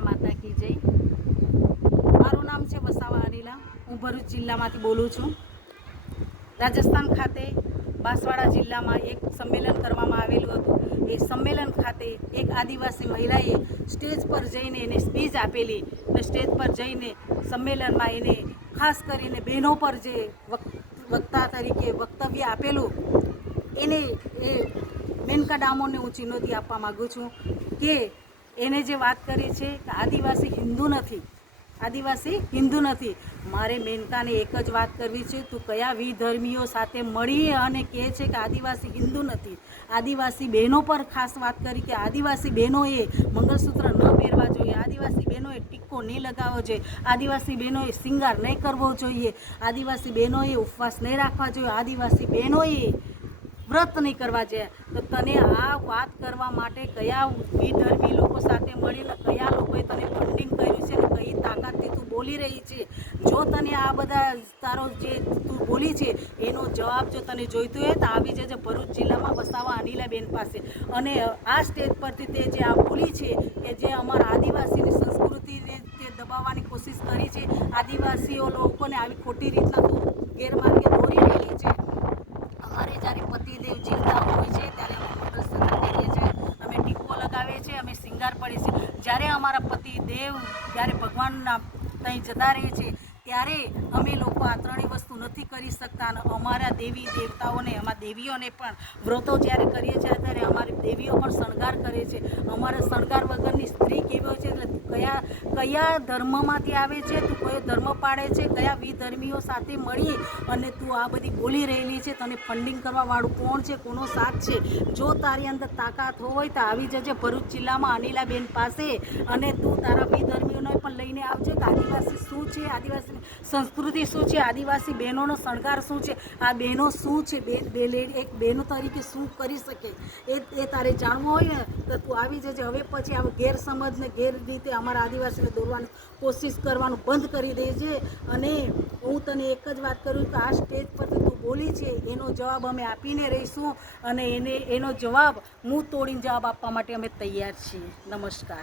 સીતલા માતા કી જય। મારું નામ છે વસાવા અનિલા। હું ભરૂચ જિલ્લામાંથી બોલું છું। રાજસ્થાન ખાતે બાંસવાડા જિલ્લામાં એક સંમેલન કરવામાં આવેલું હતું। એ સંમેલન ખાતે એક આદિવાસી મહિલાએ સ્ટેજ પર જઈને એને સ્પીચ આપેલી અને સ્ટેજ પર જઈને સંમેલનમાં એને ખાસ કરીને બહેનો પર જે વક્તા તરીકે વક્તવ્ય આપેલું એને એ મેનકા ડામોરને હું ચુનૌતી આપવા માગું છું કે એને જે વાત કરી છે કે આદિવાસી હિન્દુ નથી। મારે મેનકાને એક જ વાત કરવી છે, તું કયા વિધર્મીઓ સાથે મળી અને કહે છે કે આદિવાસી હિન્દુ નથી। આદિવાસી બહેનો પર ખાસ વાત કરી કે આદિવાસી બહેનોએ મંગળસૂત્ર ન પહેરવા જોઈએ, આદિવાસી બહેનોએ ટીકો નહીં લગાવવો જોઈએ, આદિવાસી બહેનોએ શિંગાર નહીં કરવો જોઈએ, આદિવાસી બહેનોએ ઉપવાસ નહીં રાખવા જોઈએ, આદિવાસી બહેનોએ વ્રત નહીં કરવા જોઈએ। તો તને આ વાત કરવા માટે કયા વિધર્મી લોકો સાથે મળીને કયા લોકોએ તને ફંડિંગ કર્યું છે અને કઈ તાકાતથી તું બોલી રહી છે? જો તને આ બધા તારો જે તું બોલી છે એનો જવાબ જો તને જોઈતો હોય તો આવી જજે ભરૂચ જિલ્લામાં વસાવા અનિલાબેન પાસે। અને આ સ્ટેજ પરથી તે જે આ બોલી છે કે જે અમારા આદિવાસીની સંસ્કૃતિને તે દબાવવાની કોશિશ કરી છે, આદિવાસીઓ લોકોને આવી ખોટી રીતના તું ગેરમાર્ગે દોરી રહેલી છે। અમારે જ્યારે પતિદેવ જીવતા હોય છે ત્યારે અમે મંગળસૂત્ર કરીએ છીએ, અમે ટીકો લગાવીએ છીએ, અમે શિંગાર પડીએ છીએ। જ્યારે અમારા પતિદેવ જ્યારે ભગવાનના ત્યાં જતા રહે છે ત્યારે અમે લોકો આ ત્રણેય વસ્તુ નથી કરી શકતા અને અમારા દેવી દેવતાઓને અમારા દેવીઓને પણ વ્રતો જ્યારે કરીએ છીએ ત્યારે અમારી દેવીઓ પણ શણગાર કરે છે। અમારા શણગાર વગરની સ્ત્રી કેવી હોય છે એટલે કયા ધર્મમાંથી આવે છે, તું કયો ધર્મ પાડે છે, કયા વિધર્મીઓ સાથે મળી અને તું આ બધી બોલી રહેલી છે? તને ફંડિંગ કરવાવાળું કોણ છે, કોનો સાથ છે? જો તારી અંદર તાકાત હોય તો આવી જજે ભરૂચ જિલ્લામાં અનિલાબેન પાસે અને તું તારા વિધર્મીઓને પણ લઈને આવજે કે આદિવાસી શું છે, આદિવાસી સંસ્કૃતિ શું છે, આદિવાસી બહેનોનો શણગાર શું છે, આ બહેનો શું છે, એક બહેનો તરીકે શું કરી શકે એ તારે જાણવું હોય ને તો તું આવી જજે। હવે પછી આ ગેરસમજને ગેર રીતે અમારા આદિવાસીને દોરવાની કોશિશ કરવાનું બંધ કરી દેજે। અને હું તને એક જ વાત કરું કે આ સ્ટેજ પરથી તું બોલી છે એનો જવાબ અમે આપીને રહીશું અને એનો જવાબ મું તોડીને જવાબ આપવા માટે અમે તૈયાર છીએ। નમસ્કાર।